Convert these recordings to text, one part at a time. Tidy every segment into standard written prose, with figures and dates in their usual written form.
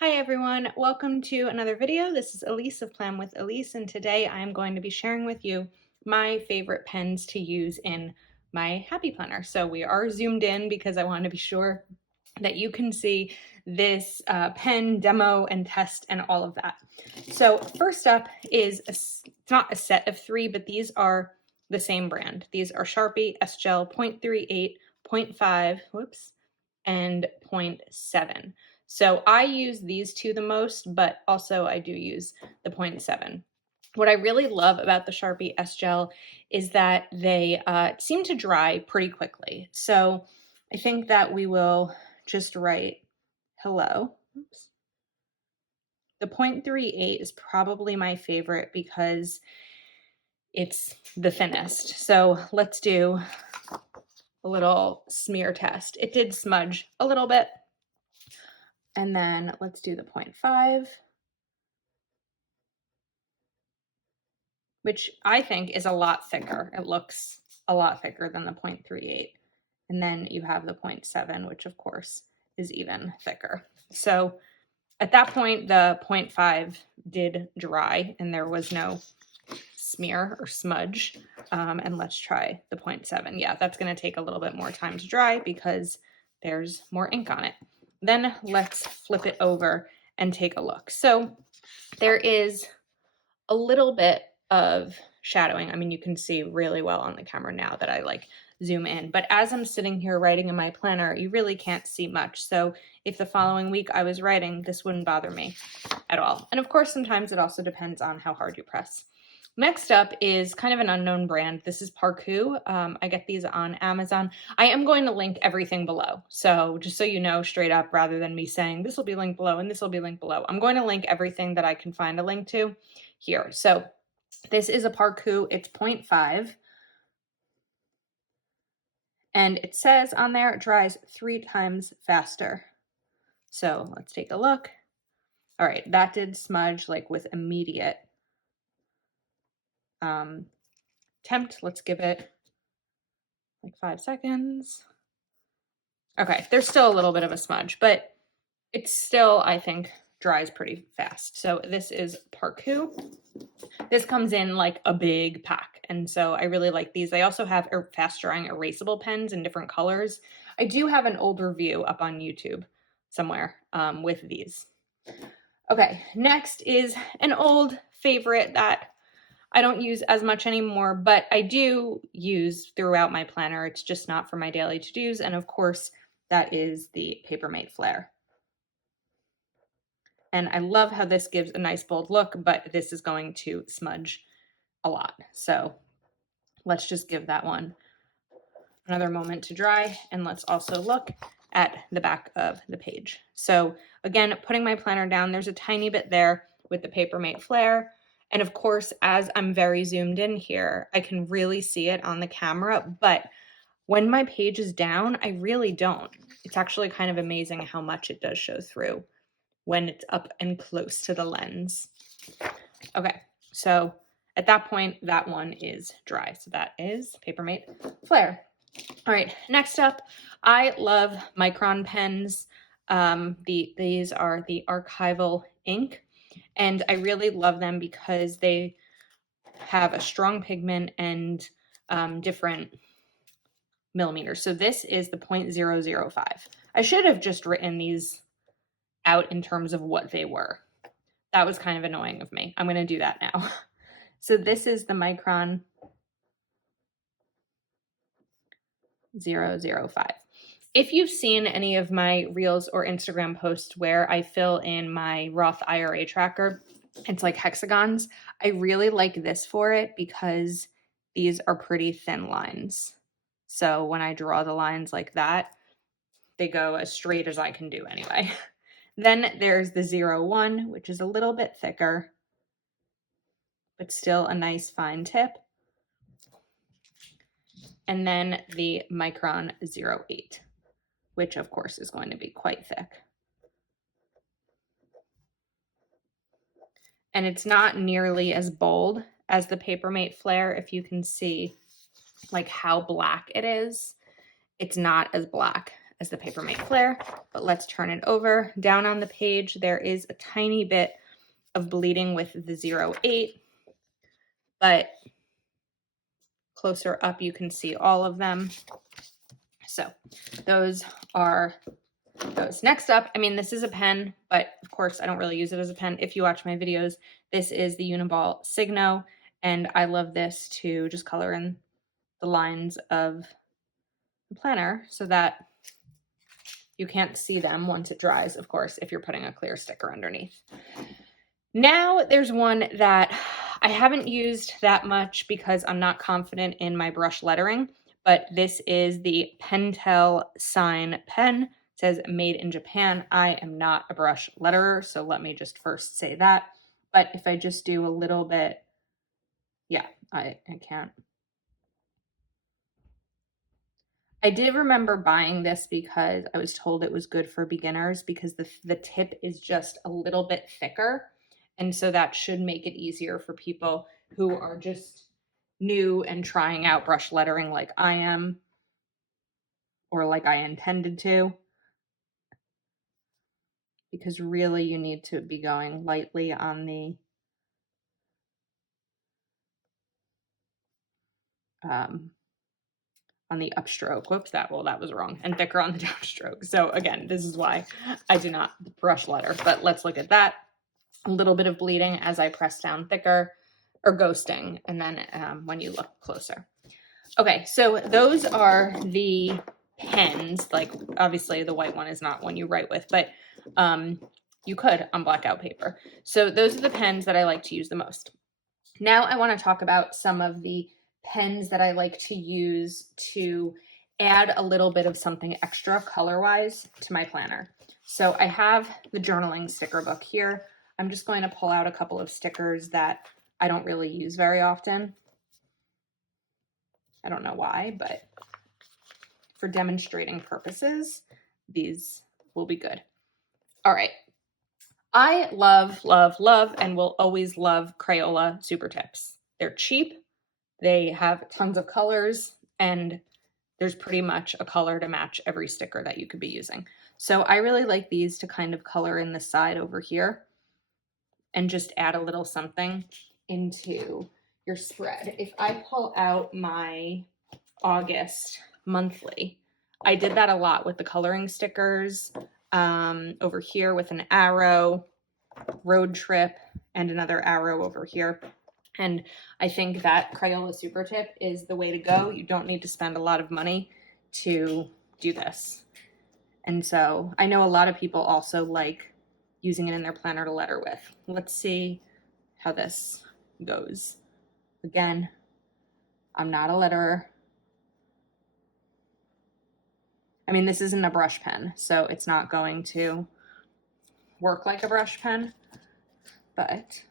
Hi everyone, welcome to another video. This is Elise of Plan with Elise, and today I am going to be sharing with you my favorite pens to use in my Happy Planner. So we are zoomed in because I want to be sure that you can see this pen demo and test and all of that. So first up is, it's not a set of three, but these are the same brand. These are Sharpie S-Gel 0.38, 0.5, whoops, and 0.7. So I use these two the most, but also I do use the 0.7. What I really love about the Sharpie S-Gel is that they seem to dry pretty quickly. So I think that we will just write hello. Oops. The 0.38 is probably my favorite because it's the thinnest. So let's do a little smear test. It did smudge a little bit. And then let's do the 0.5, which I think is a lot thicker. It looks a lot thicker than the 0.38. And then you have the 0.7, which of course is even thicker. So at that point, the 0.5 did dry and there was no smear or smudge. And let's try the 0.7. Yeah, that's going to take a little bit more time to dry because there's more ink on it. Then let's flip it over and take a look. So there is a little bit of shadowing. I mean, you can see really well on the camera now that I zoom in, but as I'm sitting here writing in my planner, you really can't see much. So if the following week I was writing, this wouldn't bother me at all. And of course, sometimes it also depends on how hard you press. Next up is kind of an unknown brand. This is Parku. I get these on Amazon. I am going to link everything below. So just so you know straight up, rather than me saying this will be linked below and this will be linked below, I'm going to link everything that I can find a link to here. So this is a Parku. It's 0.5. And it says on there it dries 3 times faster. So let's take a look. All right, that did smudge with immediate tempt. Let's give it 5 seconds. Okay, there's still a little bit of a smudge, but it's still, I think, dries pretty fast. So this is Parku. This comes in a big pack, and so I really like these. They also have fast drying erasable pens in different colors. I do have an old review up on YouTube somewhere with these. Okay, next is an old favorite that I don't use as much anymore, but I do use throughout my planner. It's just not for my daily to-dos, and of course, that is the Papermate Flare. And I love how this gives a nice bold look, but this is going to smudge a lot. So let's just give that one another moment to dry. And let's also look at the back of the page. So again, putting my planner down, there's a tiny bit there with the Papermate Flare. And of course, as I'm very zoomed in here, I can really see it on the camera, but when my page is down, I really don't. It's actually kind of amazing how much it does show through when it's up and close to the lens. Okay, so at that point, that one is dry. So that is Papermate Flare. All right, next up, I love Micron pens. These are the archival ink, and I really love them because they have a strong pigment and different millimeters. So this is the 0.005. I should have just written these out in terms of what they were. That was kind of annoying of me. I'm going to do that now. So this is the Micron 005. If you've seen any of my Reels or Instagram posts where I fill in my Roth IRA tracker, it's like hexagons. I really like this for it because these are pretty thin lines. So when I draw the lines like that, they go as straight as I can do anyway. Then there's the 01, which is a little bit thicker, but still a nice fine tip. And then the Micron 08, which of course is going to be quite thick. And it's not nearly as bold as the Papermate Flare. If you can see how black it is, it's not as black as the paper may flare, but let's turn it over. Down on the page, there is a tiny bit of bleeding with the 08, but closer up, you can see all of them. So those are those. Next up, I mean, this is a pen, but of course I don't really use it as a pen. If you watch my videos, this is the Uniball Signo, and I love this to just color in the lines of the planner so that you can't see them once it dries, of course, if you're putting a clear sticker underneath. Now there's one that I haven't used that much because I'm not confident in my brush lettering, but this is the Pentel Sign pen. It says made in Japan. I am not a brush letterer, so let me just first say that. But if I just do a little bit, yeah, I can't. I did remember buying this because I was told it was good for beginners because the tip is just a little bit thicker. And so that should make it easier for people who are just new and trying out brush lettering like I am, or like I intended to. Because really you need to be going lightly on the upstroke. Whoops, that was wrong. And thicker on the downstroke. So again, this is why I do not brush letter. But let's look at that. A little bit of bleeding as I press down thicker, or ghosting, and then when you look closer. Okay, so those are the pens. Like obviously the white one is not one you write with, but you could on blackout paper. So those are the pens that I like to use the most. Now I want to talk about some of the pens that I like to use to add a little bit of something extra color-wise to my planner. So I have the journaling sticker book here. I'm just going to pull out a couple of stickers that I don't really use very often. I don't know why, but for demonstrating purposes, these will be good. All right. I love, love, love, and will always love Crayola Super Tips. They're cheap. They have tons of colors, and there's pretty much a color to match every sticker that you could be using. So I really like these to kind of color in the side over here and just add a little something into your spread. If I pull out my August monthly, I did that a lot with the coloring stickers over here with an arrow, road trip, and another arrow over here. And I think that Crayola Super Tip is the way to go. You don't need to spend a lot of money to do this. And so I know a lot of people also like using it in their planner to letter with. Let's see how this goes. Again, I'm not a letterer. I mean, this isn't a brush pen, so it's not going to work like a brush pen, but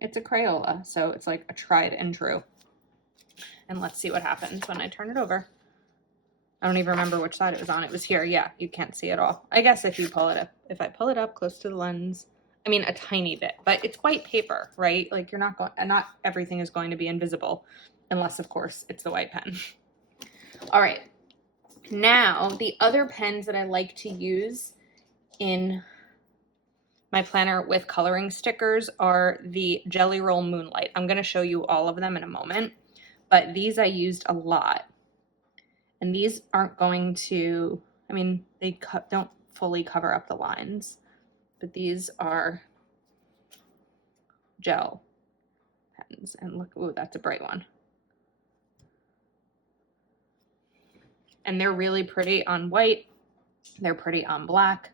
it's a Crayola, so it's like a tried and true. And let's see what happens when I turn it over. I don't even remember which side it was on. It was here. Yeah, you can't see it all. I guess if you pull it up, if I pull it up close to the lens, I mean a tiny bit, but it's white paper, right? Like you're not going, and not everything is going to be invisible unless of course it's the white pen. All right. Now the other pens that I like to use in my planner with coloring stickers are the Jelly Roll Moonlight. I'm going to show you all of them in a moment, but these I used a lot. And these aren't going to, I mean, they don't fully cover up the lines, but these are gel pens. And look, ooh, that's a bright one. And they're really pretty on white. They're pretty on black.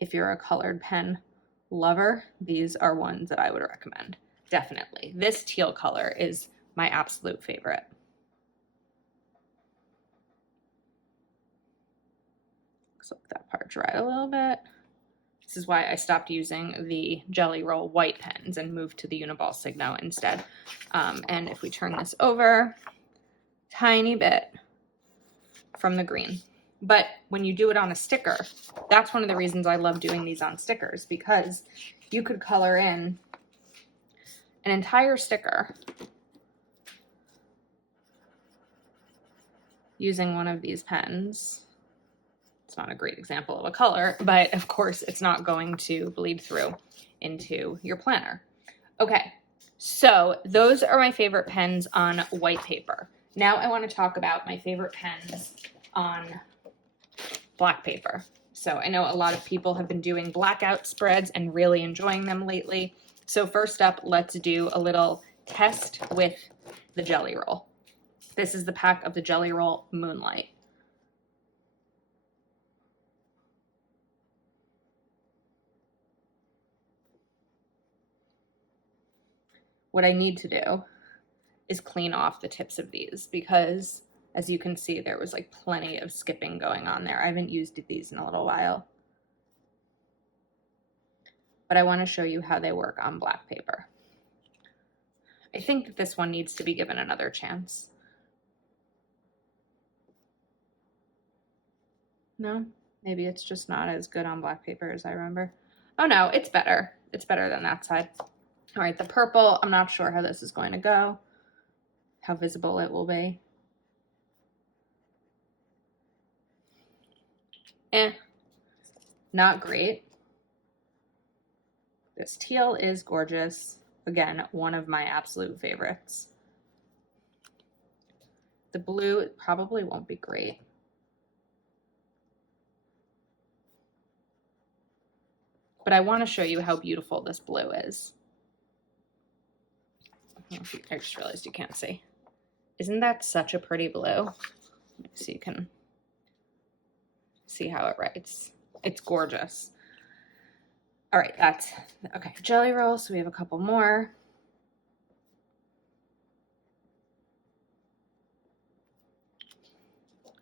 If you're a colored pen lover, these are ones that I would recommend. Definitely. This teal color is my absolute favorite. Looks like that part dried a little bit. This is why I stopped using the Jelly Roll white pens and moved to the Uniball Signo instead. And if we turn this over, tiny bit from the green. But when you do it on a sticker, that's one of the reasons I love doing these on stickers, because you could color in an entire sticker using one of these pens. It's not a great example of a color, but of course it's not going to bleed through into your planner. Okay, so those are my favorite pens on white paper. Now I want to talk about my favorite pens on black paper. So I know a lot of people have been doing blackout spreads and really enjoying them lately. So first up, let's do a little test with the Jelly Roll. This is the pack of the Jelly Roll Moonlight. What I need to do is clean off the tips of these because, as you can see, there was like plenty of skipping going on there. I haven't used these in a little while. But I want to show you how they work on black paper. I think that this one needs to be given another chance. No, maybe it's just not as good on black paper as I remember. Oh no, it's better. It's better than that side. All right, the purple, I'm not sure how this is going to go, how visible it will be. Not great. This teal is gorgeous. Again, one of my absolute favorites. The blue probably won't be great. But I want to show you how beautiful this blue is. I just realized you can't see. Isn't that such a pretty blue? So you can see how it writes. It's gorgeous. All right, that's okay. Jelly Roll, so we have a couple more.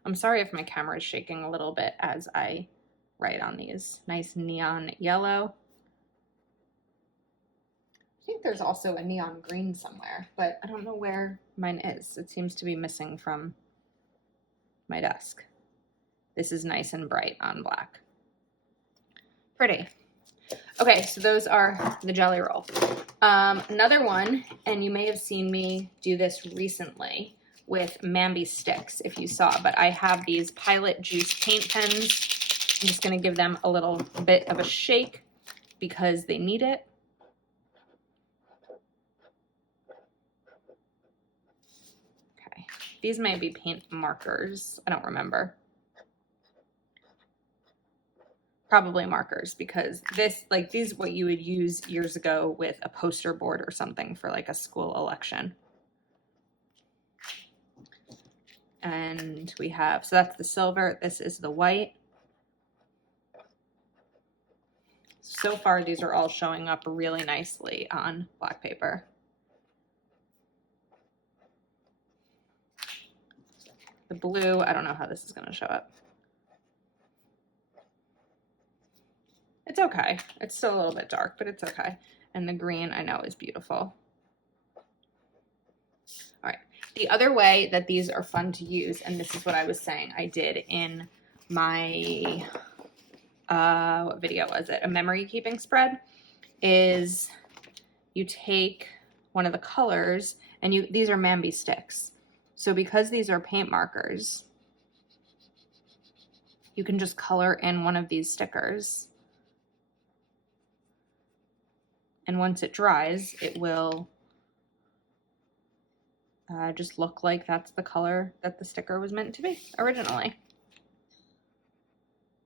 I'm sorry if my camera is shaking a little bit as I write on these. Nice neon yellow. I think there's also a neon green somewhere, but I don't know where mine is. It seems to be missing from my desk. This is nice and bright on black. Pretty. Okay, so those are the Jelly Roll. Another one, and you may have seen me do this recently with Mambi sticks, if you saw, but I have these Pilot Juice paint pens. I'm just going to give them a little bit of a shake because they need it. Okay, these may be paint markers. I don't remember. Probably markers, because this, like, these are what you would use years ago with a poster board or something for like a school election. And we have, so that's the silver, this is the white. So far, these are all showing up really nicely on black paper. The blue, I don't know how this is going to show up. It's okay. It's still a little bit dark, but it's okay. And the green, I know, is beautiful. All right. The other way that these are fun to use, and this is what I was saying I did in my, what video was it? A memory keeping spread, is you take one of the colors, and these are Mambi sticks. So because these are paint markers, you can just color in one of these stickers. And once it dries, it will just look like that's the color that the sticker was meant to be originally.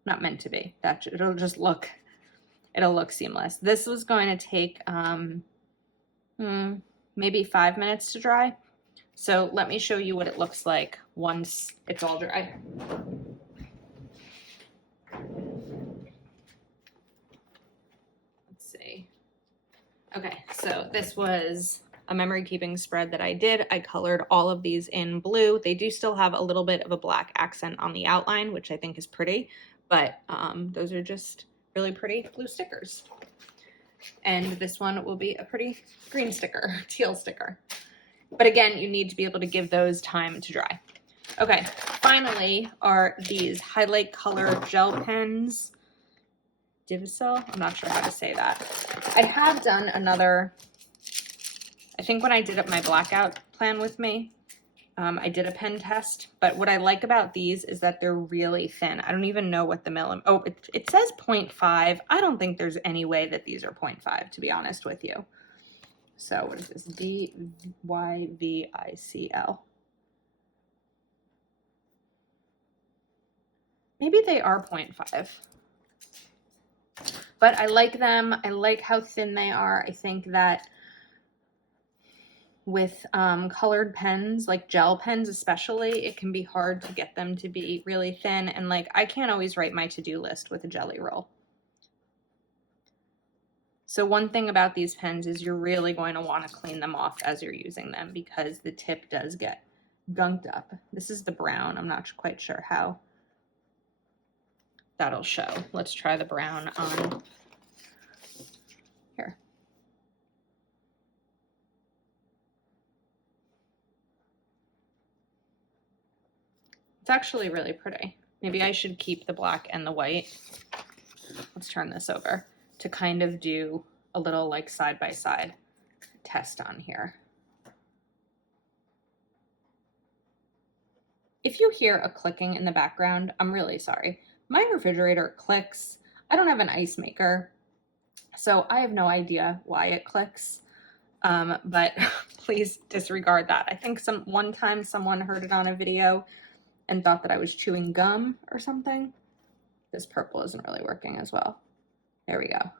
Not meant to be. It'll just look, it'll look seamless. This was going to take maybe 5 minutes to dry. So let me show you what it looks like once it's all dry. Let's see. Okay, so this was a memory keeping spread that I did. I colored all of these in blue. They do still have a little bit of a black accent on the outline, which I think is pretty, but those are just really pretty blue stickers. And this one will be a pretty green sticker, teal sticker. But again, you need to be able to give those time to dry. Okay, finally are these highlight color gel pens. Divisel? I'm not sure how to say that. I have done another, I think when I did up my blackout plan with me, I did a pen test, but what I like about these is that they're really thin. I don't even know what the oh, it says 0.5. I don't think there's any way that these are 0.5, to be honest with you. So what is this? DYVICL. Maybe they are 0.5. But I like them. I like how thin they are. I think that with colored pens, like gel pens especially, it can be hard to get them to be really thin. And like, I can't always write my to-do list with a jelly roll. So one thing about these pens is you're really going to want to clean them off as you're using them, because the tip does get gunked up. This is the brown. I'm not quite sure how that'll show. Let's try the brown on here. It's actually really pretty. Maybe I should keep the black and the white. Let's turn this over to kind of do a little like side-by-side test on here. If you hear a clicking in the background, I'm really sorry. My refrigerator clicks. I don't have an ice maker, so I have no idea why it clicks, but please disregard that. I think one time someone heard it on a video and thought that I was chewing gum or something. This purple isn't really working as well. There we go.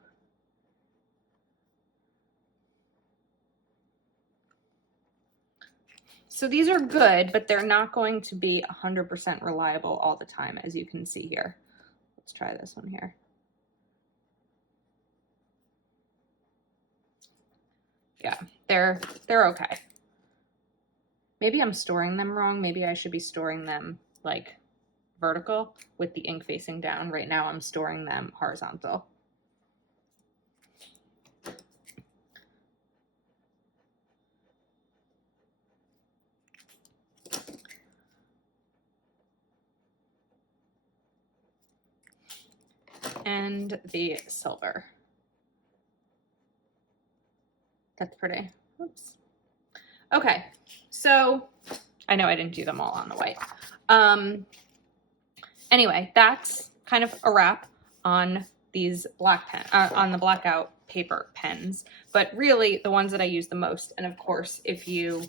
So these are good, but they're not going to be 100% reliable all the time, as you can see here. Let's try this one here. Yeah, they're okay. Maybe I'm storing them wrong. Maybe I should be storing them like vertical with the ink facing down. Right now I'm storing them horizontal. And the silver. That's pretty. Oops. Okay, so I know I didn't do them all on the white. Anyway, that's kind of a wrap on these on the blackout paper pens, but really the ones that I use the most. And of course, if you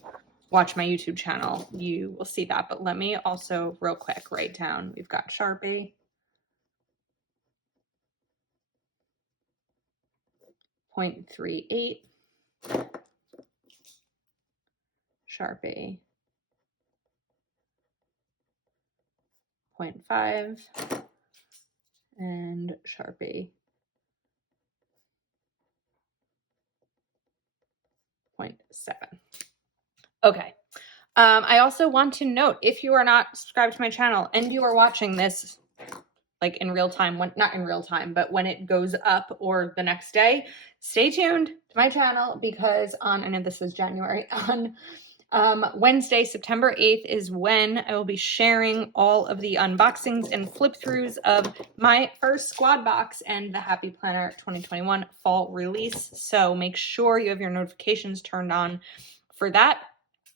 watch my YouTube channel, you will see that. But let me also real quick write down, we've got Sharpie, 0.38, Sharpie, 0.5, and Sharpie, 0.7. Okay. I also want to note, if you are not subscribed to my channel and you are watching this like in real time, not in real time, but when it goes up or the next day, stay tuned to my channel, because I know this is January, on Wednesday, September 8th is when I will be sharing all of the unboxings and flip throughs of my first squad box and the Happy Planner 2021 fall release. So make sure you have your notifications turned on for that.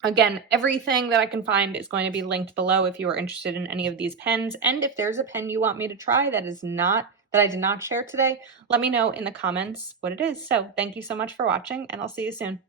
Again, everything that I can find is going to be linked below if you are interested in any of these pens. And if there's a pen you want me to try that I did not share today, let me know in the comments what it is. So thank you so much for watching, and I'll see you soon.